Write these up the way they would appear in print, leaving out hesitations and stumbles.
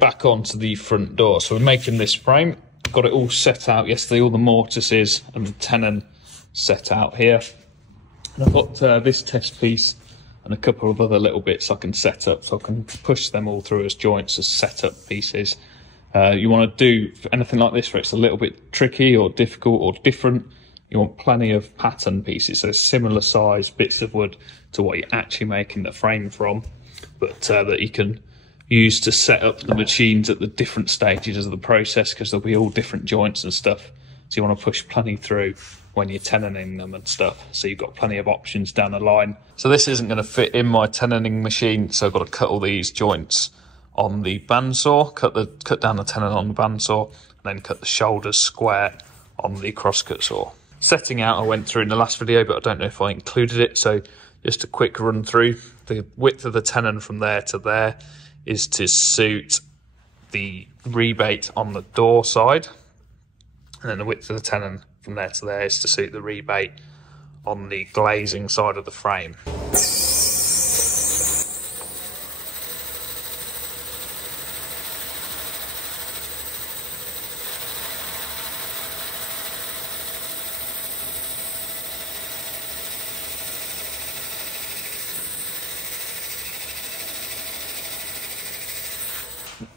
Back onto the front door. So we're making this frame. Got it all set out yesterday, all the mortises and the tenon set out here. And I've got this test piece and a couple of other little bits I can set up, so I can push them all through as joints, as setup pieces. You want to do anything like this where it's a little bit tricky or difficult or different, you want plenty of pattern pieces, so similar size bits of wood to what you're actually making the frame from, but that you can use to set up the machines at the different stages of the process, because there'll be all different joints and stuff. So you want to push plenty through when you're tenoning them and stuff, so you've got plenty of options down the line. So this isn't going to fit in my tenoning machine, so I've got to cut all these joints on the bandsaw, cut down the tenon on the bandsaw, and then cut the shoulders square on the crosscut saw. Setting out I went through in the last video, but I don't know if I included it, so just a quick run through. The width of the tenon from there to there is to suit the rebate on the door side, and then the width of the tenon from there to there is to suit the rebate on the glazing side of the frame.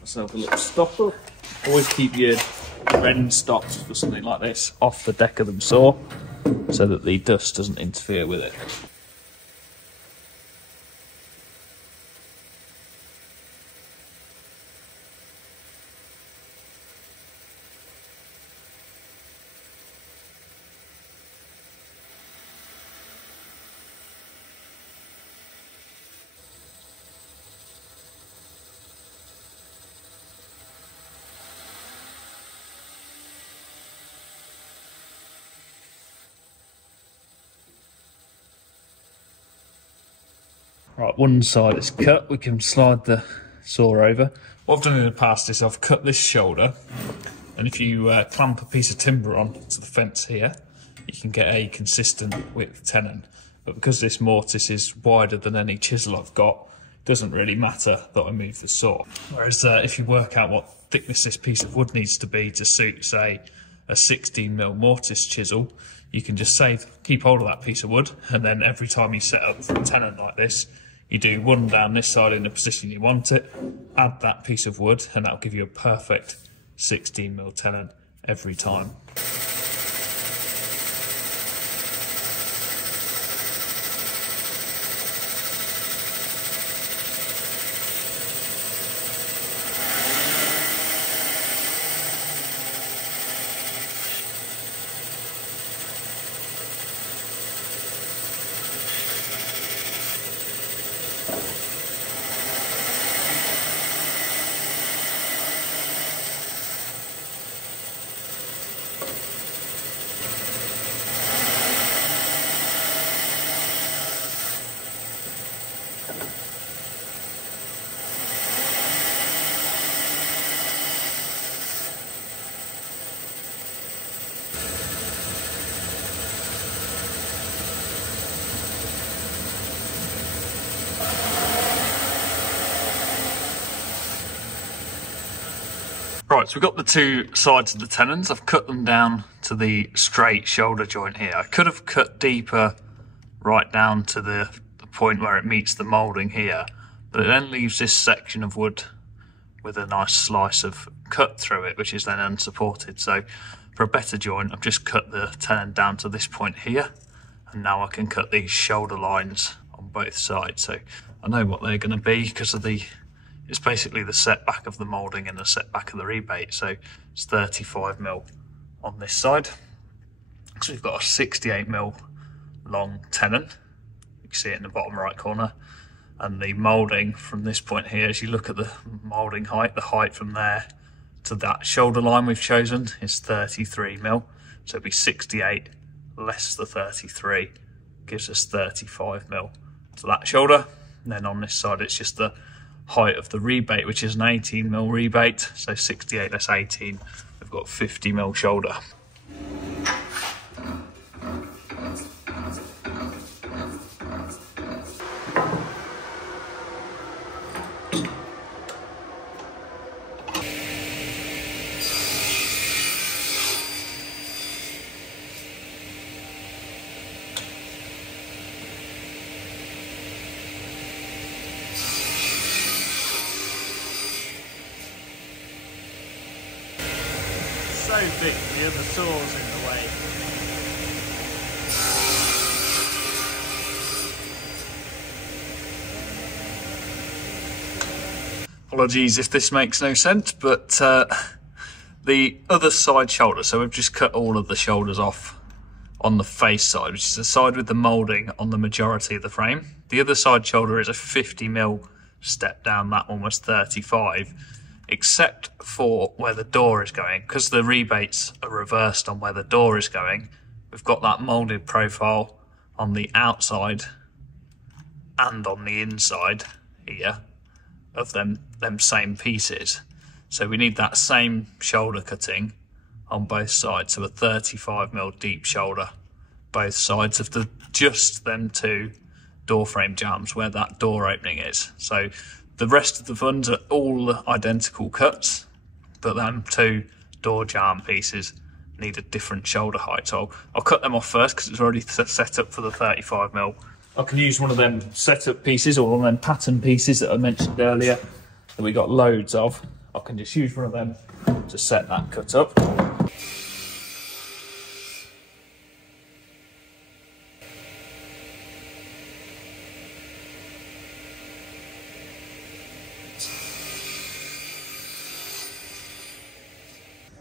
Myself a little stopper. Always keep your end stops for something like this off the deck of the saw, so that the dust doesn't interfere with it. Right, one side is cut, we can slide the saw over. What I've done in the past is I've cut this shoulder, and if you clamp a piece of timber on to the fence here, you can get a consistent width tenon. But because this mortise is wider than any chisel I've got, it doesn't really matter that I move the saw. Whereas if you work out what thickness this piece of wood needs to be to suit, say, a 16mm mortise chisel, you can just keep hold of that piece of wood, and then every time you set up a tenon like this, you do one down this side in the position you want it, add that piece of wood, and that'll give you a perfect 16mm tenon every time. Right, so we've got the two sides of the tenons. I've cut them down to the straight shoulder joint here. I could have cut deeper right down to the point where it meets the moulding here, but it then leaves this section of wood with a nice slice of cut through it, which is then unsupported. So for a better joint, I've just cut the tenon down to this point here, and now I can cut these shoulder lines on both sides. So I know what they're going to be because of it's basically the setback of the moulding and the setback of the rebate. So it's 35mm on this side. So we've got a 68mm long tenon. You can see it in the bottom right corner. And the moulding from this point here, as you look at the moulding height, the height from there to that shoulder line we've chosen is 33mm. So it'd be 68 less the 33 gives us 35mm to that shoulder. And then on this side, it's just the height of the rebate, which is an 18mm rebate. So 68 less 18, we've got 50mm shoulder. so big, the other saw's in the way. Apologies if this makes no sense, but the other side shoulder, so we've just cut all of the shoulders off on the face side, which is the side with the moulding on the majority of the frame. The other side shoulder is a 50mm step down, that one was 35, except for where the door is going. Because the rebates are reversed on where the door is going, we've got that moulded profile on the outside and on the inside here of them same pieces. So we need that same shoulder cutting on both sides, so a 35mm deep shoulder both sides of the just them two door frame jambs where that door opening is. So the rest of the funds are all identical cuts, but them two door jamb pieces need a different shoulder height. So I'll cut them off first because it's already set up for the 35mm. I can use one of them setup pieces or one of them pattern pieces that I mentioned earlier that we got loads of. I can just use one of them to set that cut up.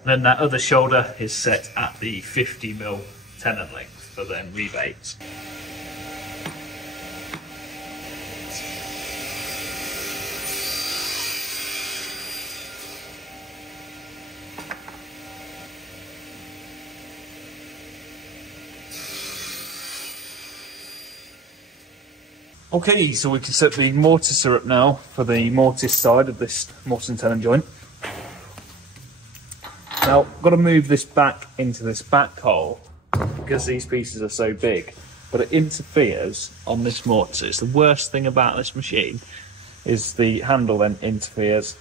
Then that other shoulder is set at the 50mm tenon length for then rebates. Okay, so we can set the mortise up now for the mortise side of this mortise and tenon joint. Now, I've got to move this back into this back hole because these pieces are so big, but it interferes on this mortise. The worst thing about this machine is the handle then interferes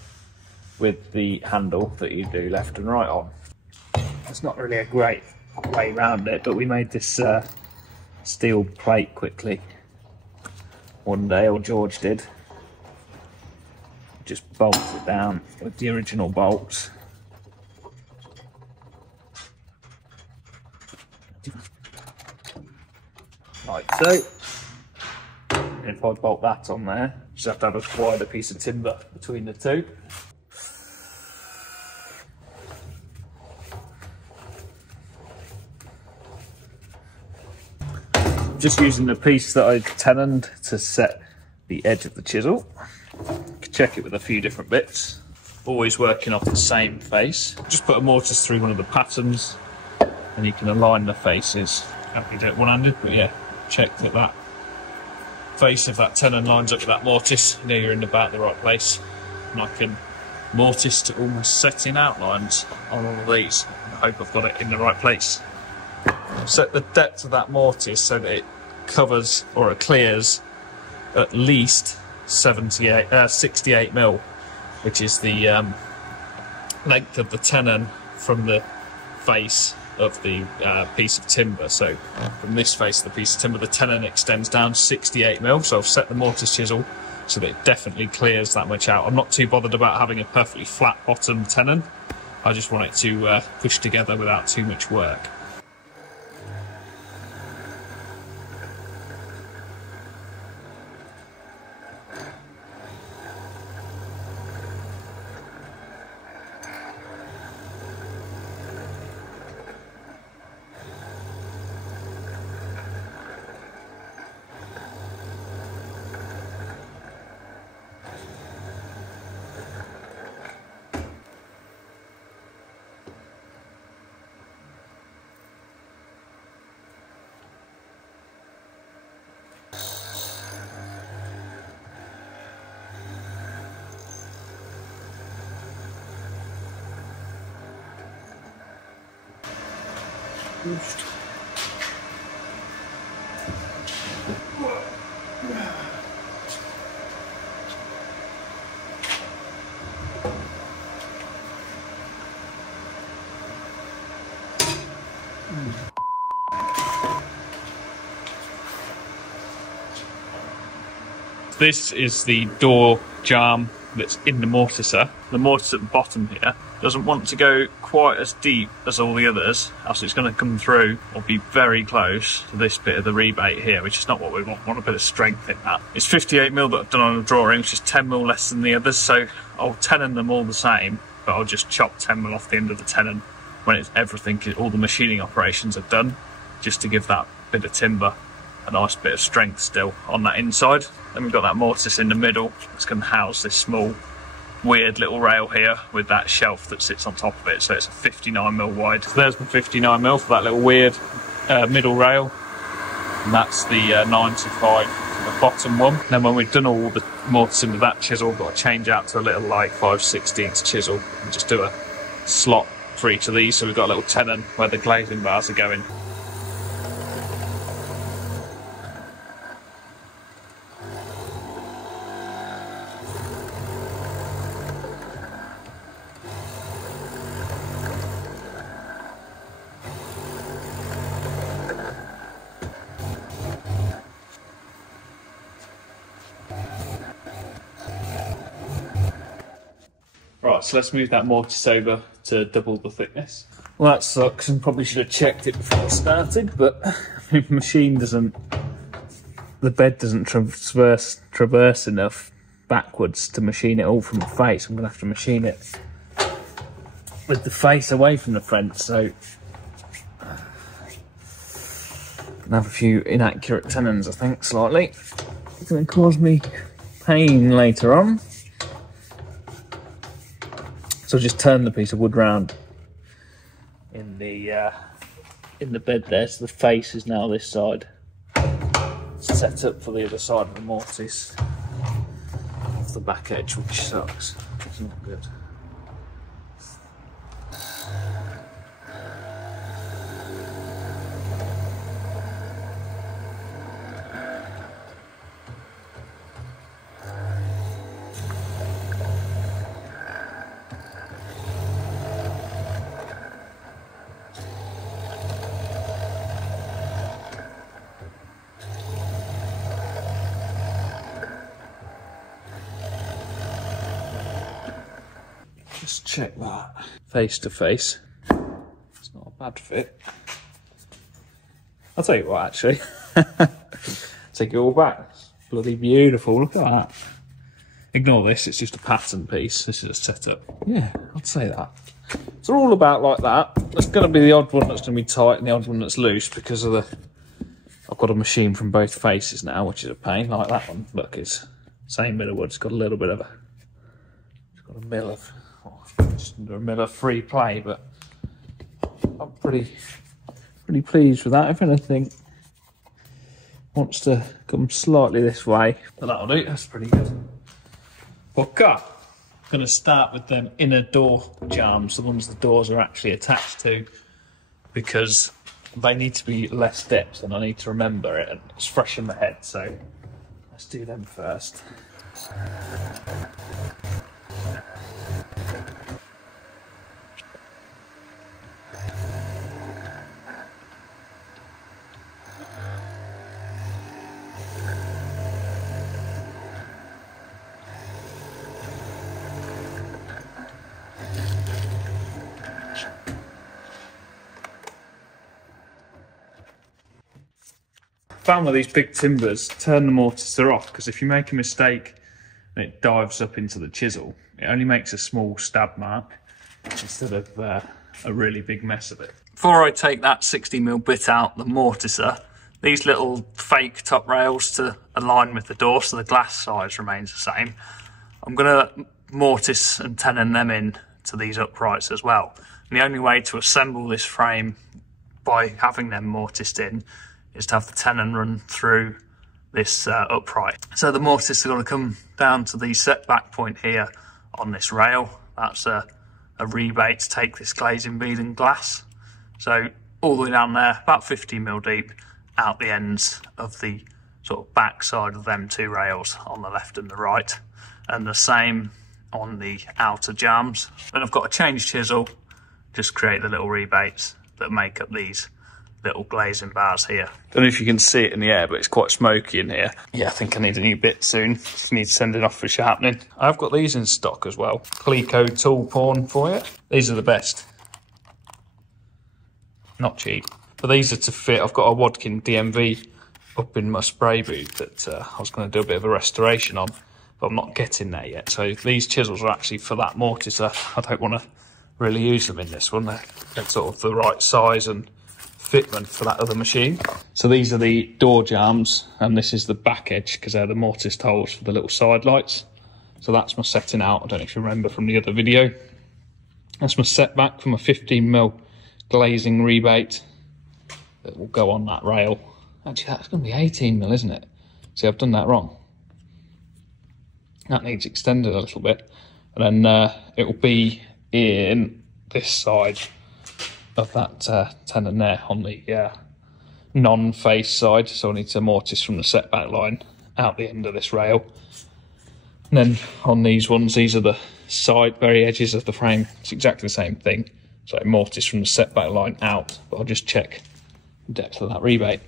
with the handle that you do left and right on. It's not really a great way around it, but we made this steel plate quickly one day, or George did. Just bolts it down with the original bolts. Like so. And if I bolt that on there, just have to have a wider piece of timber between the two. Just using the piece that I tenoned to set the edge of the chisel. You can check it with a few different bits. Always working off the same face. Just put a mortise through one of the patterns and you can align the faces. Happy to do it one-handed, but yeah, check that that face of that tenon lines up with that mortise. You know you're in about the right place. And I can mortise to almost set in outlines on all of these. I hope I've got it in the right place. Set the depth of that mortise so that it covers or it clears at least 68mm, which is the length of the tenon from the face of the piece of timber. So from this face of the piece of timber, the tenon extends down 68mm. So I've set the mortise chisel so that it definitely clears that much out. I'm not too bothered about having a perfectly flat bottom tenon. I just want it to push together without too much work. This is the door jamb that's in the mortiser. The mortise at the bottom here doesn't want to go quite as deep as all the others, else it's going to come through or be very close to this bit of the rebate here, which is not what we want. We want a bit of strength in that. It's 58mm that I've done on the drawing, which is 10mm less than the others, so I'll tenon them all the same, but I'll just chop 10mm off the end of the tenon when it's everything, all the machining operations are done, just to give that bit of timber a nice bit of strength still on that inside. Then we've got that mortise in the middle that's going to house this small weird little rail here with that shelf that sits on top of it, so it's a 59mm wide. So there's the 59mm for that little weird middle rail, and that's the 95 for the bottom one. Then when we've done all the mortising with that chisel, we've got to change out to a little like 5/16 chisel and just do a slot for each of these, so we've got a little tenon where the glazing bars are going. Right, so let's move that mortise over to double the thickness. Well, that sucks, and probably should have checked it before I started, but the machine doesn't, the bed doesn't traverse enough backwards to machine it all from the face. I'm going to have to machine it with the face away from the front, so I have a few inaccurate tenons, I think, slightly. It's going to cause me pain later on. So just turn the piece of wood round in the bed there, so the face is now this side, set up for the other side of the mortise. Off the back edge, which sucks. It's not good. Just check that face to face. It's not a bad fit. I'll tell you what, actually. Take it all back. It's bloody beautiful. Look at that. Ignore this, it's just a pattern piece. This is a setup. Yeah, I'd say that. So they're all about like that. There's going to be the odd one that's going to be tight and the odd one that's loose because of the... I've got a machine from both faces now, which is a pain, like that one. Look, it's same bit of wood. It's got a little bit of a... It's got a mill of... just under a mill of free play, but I'm pretty pleased with that. If anything wants to come slightly this way, but that'll do. That's pretty good. Okay, I'm going to start with them inner door jambs, the ones the doors are actually attached to, because they need to be less depth and I need to remember it and it's fresh in my head, so let's do them first. Found with these big timbers, turn the mortiser off, because if you make a mistake and it dives up into the chisel, it only makes a small stab mark instead of a really big mess of it. Before I take that 60mm bit out, the mortiser, these little fake top rails to align with the door so the glass size remains the same, I'm going to mortise and tenon them in to these uprights as well. And the only way to assemble this frame by having them mortised in is to have the tenon run through this upright. So the mortise is going to come down to the setback point here on this rail. That's a rebate to take this glazing bead and glass. So all the way down there, about 50mm deep, out the ends of the sort of back side of them two rails on the left and the right. And the same on the outer jambs. Then I've got a change chisel, just create the little rebates that make up these little glazing bars here. Don't know if you can see it in the air, but it's quite smoky in here. Yeah, I think I need a new bit soon. Just need to send it off for sharpening. I've got these in stock as well. Cleco tool pawn for you. These are the best. Not cheap. But these are to fit. I've got a Woodworking DMV up in my spray booth that I was going to do a bit of a restoration on, but I'm not getting there yet. So these chisels are actually for that mortise. I don't want to really use them in this one. They're sort of the right size and fitment for that other machine. So these are the door jambs, and this is the back edge because they're the mortise holes for the little side lights. So that's my setting out. I don't know if you remember from the other video. That's my setback from a 15mm glazing rebate that will go on that rail. Actually, that's going to be 18mm, isn't it? See, I've done that wrong. That needs extended a little bit. And then it will be in this side of that tenon there on the non-face side. So I need to mortise from the setback line out the end of this rail. And then on these ones, these are the side, very edges of the frame. It's exactly the same thing. So mortise from the setback line out, but I'll just check the depth of that rebate.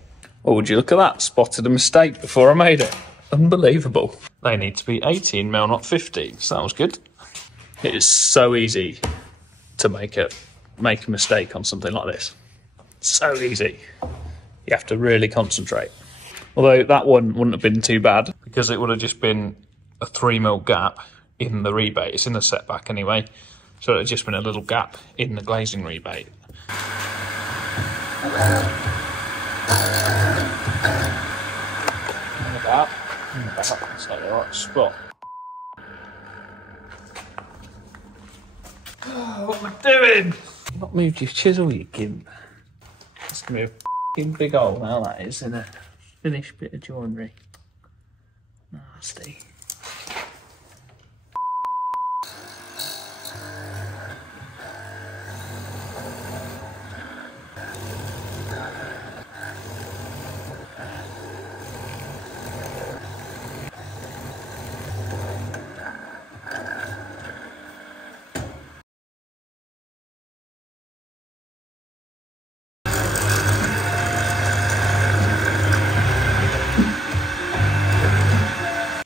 Oh, would you look at that? Spotted a mistake before I made it. Unbelievable. They need to be 18mm, not 15, so that was good. It is so easy to make a mistake on something like this. So easy. You have to really concentrate. Although that one wouldn't have been too bad because it would have just been a 3mm gap in the rebate. It's in the setback anyway, so it would have just been a little gap in the glazing rebate. It's like the right spot. Oh, what am I doing? You've not moved your chisel, you gimp. It's going to be a big hole now, that is, in a finished bit of joinery. Nasty.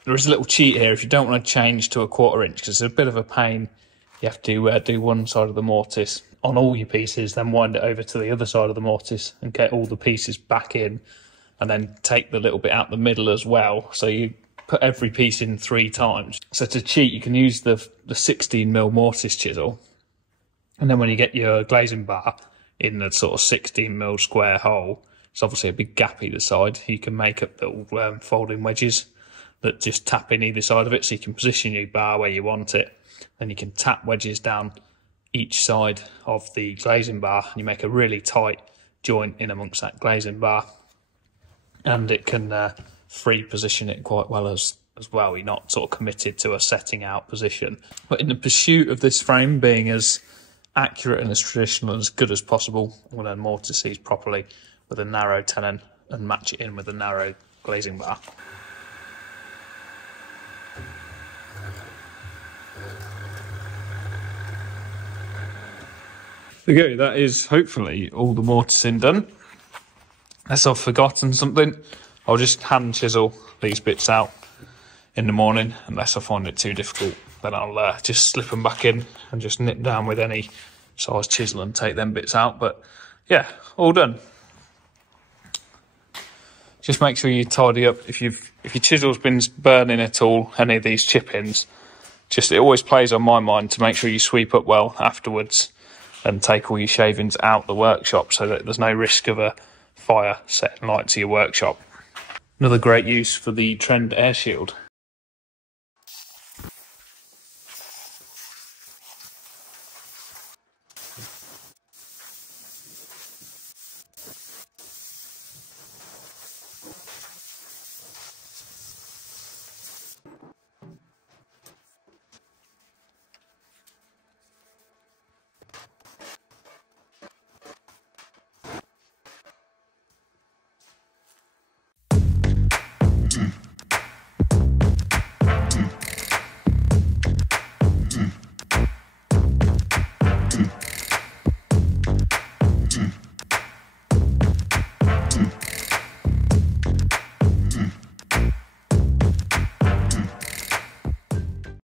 There is a little cheat here if you don't want to change to a 1/4 inch, because it's a bit of a pain. You have to do one side of the mortise on all your pieces, then wind it over to the other side of the mortise and get all the pieces back in, and then take the little bit out the middle as well. So you put every piece in 3 times. So to cheat, you can use the 16mm mortise chisel, and then when you get your glazing bar in the sort of 16mm square hole, it's obviously a big gap either side, you can make up little folding wedges that just tap in either side of it, so you can position your bar where you want it. Then you can tap wedges down each side of the glazing bar, and you make a really tight joint in amongst that glazing bar, and it can free position it quite well as well. You're not sort of committed to a setting out position. But in the pursuit of this frame being as accurate and as traditional and as good as possible, I'm going to mortise these properly with a narrow tenon and match it in with a narrow glazing bar. There you go, that is hopefully all the mortising done. Unless I've forgotten something, I'll just hand chisel these bits out in the morning, unless I find it too difficult. Then I'll just slip them back in and just nip down with any size chisel and take them bits out. But yeah, all done. Just make sure you tidy up. If your chisel's been burning at all, any of these chip-ins, it always plays on my mind to make sure you sweep up well afterwards and take all your shavings out the workshop so that there's no risk of a fire setting light to your workshop. Another great use for the Trend air shield.